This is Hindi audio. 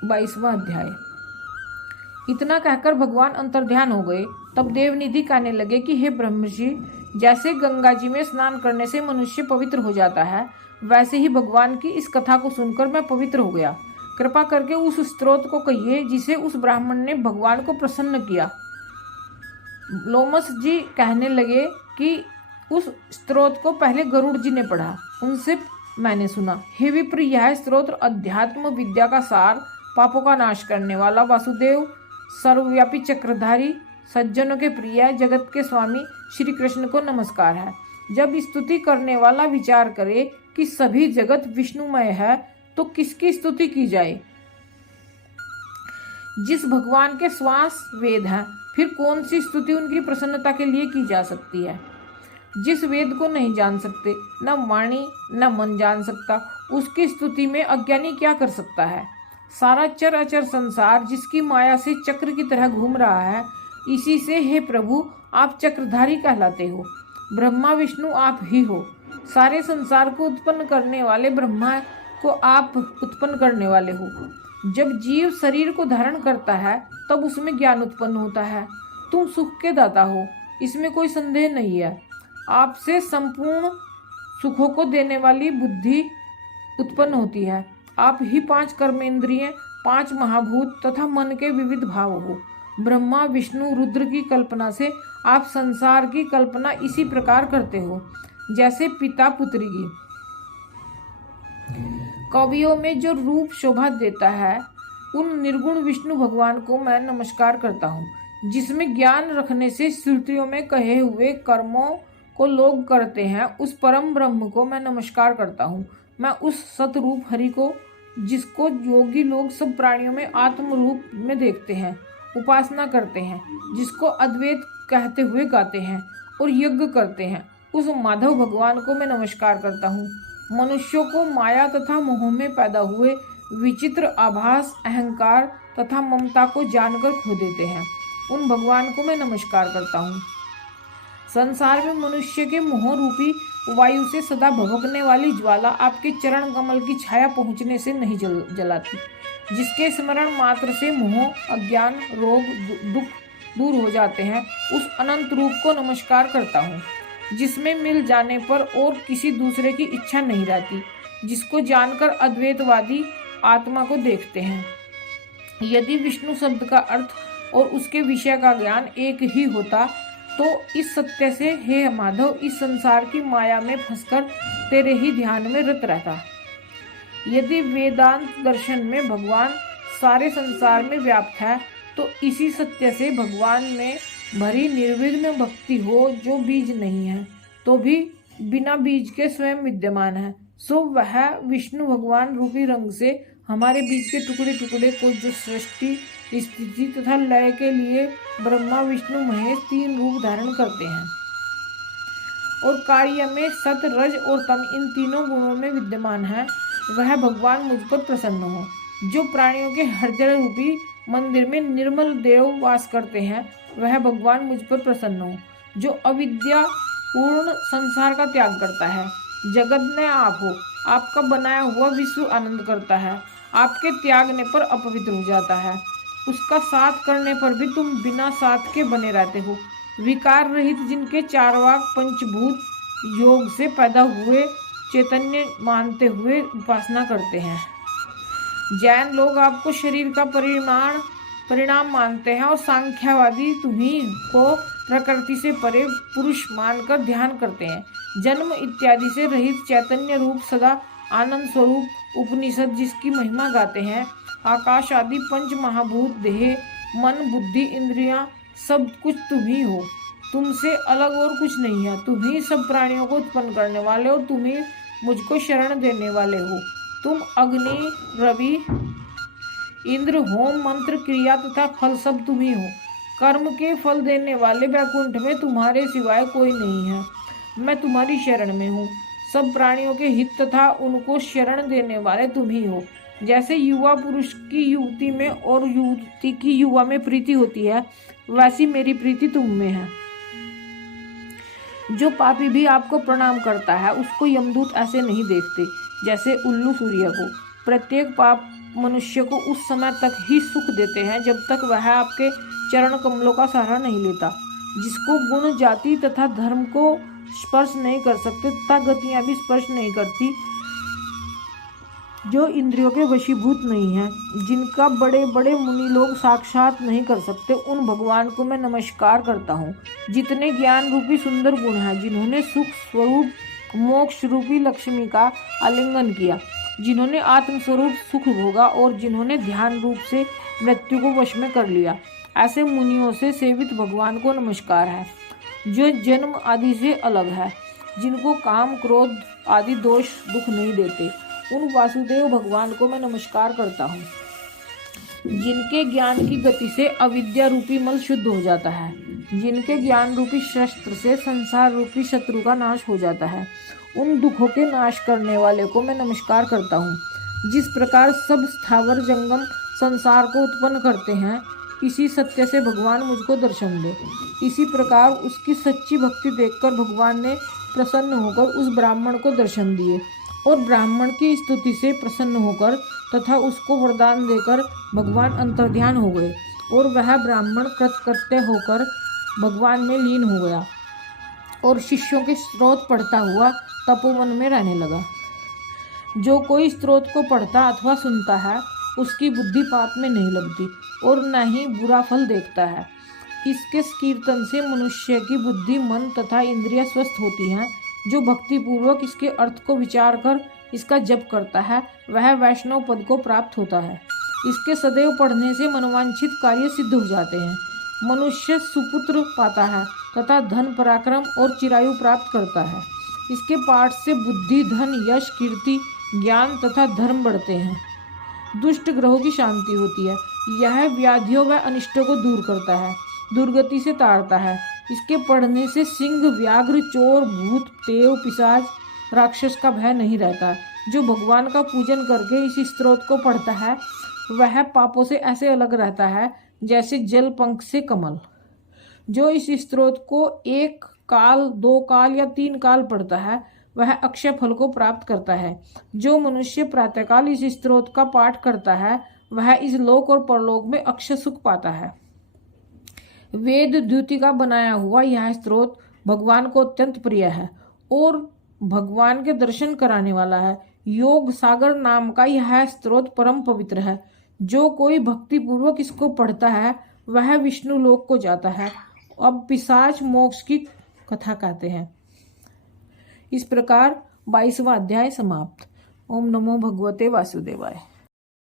22वां अध्याय। इतना कहकर भगवान अंतर्ध्यान हो गए। तब देवनिधि कहने लगे कि हे ब्रह्मर्षि, जैसे गंगा जी में स्नान करने से मनुष्य पवित्र हो जाता है, वैसे ही भगवान की इस कथा को सुनकर मैं पवित्र हो गया। कृपा करके उस स्त्रोत को कहिए जिसे उस ब्राह्मण ने भगवान को प्रसन्न किया। लोमस जी कहने लगे कि उस स्त्रोत को पहले गरुड़ जी ने पढ़ा, उनसे मैंने सुना। हे विप्र, यह स्त्रोत्र अध्यात्म विद्या का सार, पापों का नाश करने वाला, वासुदेव, सर्वव्यापी, चक्रधारी, सज्जनों के प्रिय, जगत के स्वामी श्री कृष्ण को नमस्कार है। जब स्तुति करने वाला विचार करे कि सभी जगत विष्णुमय है, तो किसकी स्तुति की जाए? जिस भगवान के श्वास वेद है, फिर कौन सी स्तुति उनकी प्रसन्नता के लिए की जा सकती है? जिस वेद को नहीं जान सकते, न वाणी न मन जान सकता, उसकी स्तुति में अज्ञानी क्या कर सकता है? सारा चर अचर संसार जिसकी माया से चक्र की तरह घूम रहा है, इसी से हे प्रभु आप चक्रधारी कहलाते हो। ब्रह्मा विष्णु आप ही हो। सारे संसार को उत्पन्न करने वाले ब्रह्मा को आप उत्पन्न करने वाले हो। जब जीव शरीर को धारण करता है, तब उसमें ज्ञान उत्पन्न होता है। तुम सुख के दाता हो, इसमें कोई संदेह नहीं है। आपसे संपूर्ण सुखों को देने वाली बुद्धि उत्पन्न होती है। आप ही 5 कर्मेंद्रिय, 5 महाभूत तथा मन के विविध भाव हो। ब्रह्मा विष्णु रुद्र की कल्पना से आप संसार की कल्पना इसी प्रकार करते हो, जैसे पिता पुत्री की। कवियों में जो रूप शोभा देता है, उन निर्गुण विष्णु भगवान को मैं नमस्कार करता हूँ। जिसमें ज्ञान रखने से श्रुतियों में कहे हुए कर्मों को लोग करते हैं, उस परम ब्रह्म को मैं नमस्कार करता हूँ। मैं उस सतरूप हरि को, जिसको योगी लोग सब प्राणियों में आत्म रूप में देखते हैं, उपासना करते हैं, जिसको अद्वैत कहते हुए गाते हैं और यज्ञ करते हैं, उस माधव भगवान को मैं नमस्कार करता हूँ। मनुष्यों को माया तथा मोह में पैदा हुए विचित्र आभास, अहंकार तथा ममता को जानकर खो देते हैं, उन भगवान को मैं नमस्कार करता हूँ। संसार में मनुष्य के मोह रूपी वायु से सदा भभकने वाली ज्वाला आपके चरण कमल की छाया पहुँचने से नहीं जलाती। जिसके स्मरण मात्र से मोह, अज्ञान, रोग, दुख दूर हो जाते हैं, उस अनंत रूप को नमस्कार करता हूँ। जिसमें मिल जाने पर और किसी दूसरे की इच्छा नहीं रहती, जिसको जानकर अद्वैतवादी आत्मा को देखते हैं। यदि विष्णु शब्द का अर्थ और उसके विषय का ज्ञान एक ही होता, तो इस सत्य से हे माधव, इस संसार की माया में फंसकर तेरे ही ध्यान में रत रहता। यदि वेदांत दर्शन में भगवान सारे संसार में व्याप्त है, तो इसी सत्य से भगवान में भरी निर्विघ्न भक्ति हो, जो बीज नहीं है तो भी बिना बीज के स्वयं विद्यमान है, सो वह विष्णु भगवान रूपी रंग से हमारे बीज के टुकड़े टुकड़े को, जो सृष्टि, स्थिति तथा लय के लिए ब्रह्मा विष्णु महेश 3 रूप धारण करते हैं और कार्य में सत, रज और तम, इन तीनों गुणों में विद्यमान है, वह भगवान मुझ पर प्रसन्न हो। जो प्राणियों के हृदय रूपी मंदिर में निर्मल देव वास करते हैं, वह भगवान मुझ पर प्रसन्न हो। जो अविद्या पूर्ण संसार का त्याग करता है, जगत में आप हो, आपका बनाया हुआ विश्व आनंद करता है, आपके त्यागने पर अपवित्र हो जाता है, उसका साथ करने पर भी तुम बिना साथ के बने रहते हो। विकार रहित, जिनके चारवाक पंचभूत योग से पैदा हुए चैतन्य मानते हुए उपासना करते हैं। जैन लोग आपको शरीर का परिणाम मानते हैं और सांख्यवादी तुम्हीं को प्रकृति से परे पुरुष मानकर ध्यान करते हैं। जन्म इत्यादि से रहित चैतन्य रूप सदा आनंद स्वरूप उपनिषद जिसकी महिमा गाते हैं, आकाश आदि 5 महाभूत, देह, मन, बुद्धि, इंद्रियां, सब कुछ तुम ही हो। तुमसे अलग और कुछ नहीं है। तुम ही सब प्राणियों को उत्पन्न करने वाले हो, तुम ही मुझको शरण देने वाले हो। तुम अग्नि, रवि, इंद्र, होम, मंत्र, क्रिया तथा फल सब तुम ही हो। कर्म के फल देने वाले वैकुंठ में तुम्हारे सिवाय कोई नहीं है। मैं तुम्हारी शरण में हूँ। सब प्राणियों के हित तथा उनको शरण देने वाले तुम ही हो। जैसे युवा पुरुष की युवती में और युवती की युवा में प्रीति होती है, वैसी मेरी प्रीति तुम में है। जो पापी भी आपको प्रणाम करता है, उसको यमदूत ऐसे नहीं देखते जैसे उल्लू सूर्य को। प्रत्येक पाप मनुष्य को उस समय तक ही सुख देते हैं जब तक वह आपके चरण कमलों का सहारा नहीं लेता। जिसको गुण, जाति तथा धर्म को स्पर्श नहीं कर सकते तथा गतियां भी स्पर्श नहीं करती, जो इंद्रियों के वशीभूत नहीं है, जिनका बड़े बड़े मुनि लोग साक्षात नहीं कर सकते, उन भगवान को मैं नमस्कार करता हूँ। जितने ज्ञान रूपी सुंदर गुण हैं, जिन्होंने सुख स्वरूप मोक्ष रूपी लक्ष्मी का आलिंगन किया, जिन्होंने आत्मस्वरूप सुख भोगा और जिन्होंने ध्यान रूप से मृत्यु को वश में कर लिया, ऐसे मुनियों से सेवित भगवान को नमस्कार है। जो जन्म आदि से अलग है, जिनको काम क्रोध आदि दोष दुख नहीं देते, उन वासुदेव भगवान को मैं नमस्कार करता हूँ। जिनके ज्ञान की गति से अविद्या रूपी मल शुद्ध हो जाता है, जिनके ज्ञान रूपी शस्त्र से संसार रूपी शत्रु का नाश हो जाता है, उन दुखों के नाश करने वाले को मैं नमस्कार करता हूँ। जिस प्रकार सब स्थावर जंगम संसार को उत्पन्न करते हैं, इसी सत्य से भगवान मुझको दर्शन दे। इसी प्रकार उसकी सच्ची भक्ति देखकर भगवान ने प्रसन्न होकर उस ब्राह्मण को दर्शन दिए और ब्राह्मण की स्तुति से प्रसन्न होकर तथा उसको वरदान देकर भगवान अंतर्ध्यान हो गए और वह ब्राह्मण कृतकृत्य होकर भगवान में लीन हो गया और शिष्यों के स्रोत पढ़ता हुआ तपोवन में रहने लगा। जो कोई स्रोत को पढ़ता अथवा सुनता है, उसकी बुद्धि पाप में नहीं लगती और न ही बुरा फल देखता है। इसके कीर्तन से मनुष्य की बुद्धि, मन तथा इंद्रियां स्वस्थ होती हैं। जो भक्ति पूर्वक इसके अर्थ को विचार कर इसका जप करता है, वह वैष्णव पद को प्राप्त होता है। इसके सदैव पढ़ने से मनोवांछित कार्य सिद्ध हो जाते हैं। मनुष्य सुपुत्र पाता है तथा धन, पराक्रम और चिरायु प्राप्त करता है। इसके पाठ से बुद्धि, धन, यश, कीर्ति, ज्ञान तथा धर्म बढ़ते हैं। दुष्ट ग्रहों की शांति होती है। यह व्याधियों व अनिष्टों को दूर करता है, दुर्गति से तारता है। इसके पढ़ने से सिंह, व्याघ्र, चोर, भूत, देव, पिशाच, राक्षस का भय नहीं रहता। जो भगवान का पूजन करके इस स्तोत्र को पढ़ता है, वह पापों से ऐसे अलग रहता है जैसे जल पंख से कमल। जो इस स्तोत्र को 1 काल, 2 काल या 3 काल पढ़ता है, वह अक्षय फल को प्राप्त करता है। जो मनुष्य प्रातःकाल इस स्तोत्र का पाठ करता है, वह इस लोक और परलोक में अक्षय सुख पाता है। वेद द्युति का बनाया हुआ यह स्तोत्र भगवान को अत्यंत प्रिय है और भगवान के दर्शन कराने वाला है। योग सागर नाम का यह स्तोत्र परम पवित्र है। जो कोई भक्ति पूर्वक इसको पढ़ता है, वह विष्णु लोक को जाता है। अब पिशाच मोक्ष की कथा कहते हैं। इस प्रकार 22वां अध्याय समाप्त। ओम नमो भगवते वासुदेवाय।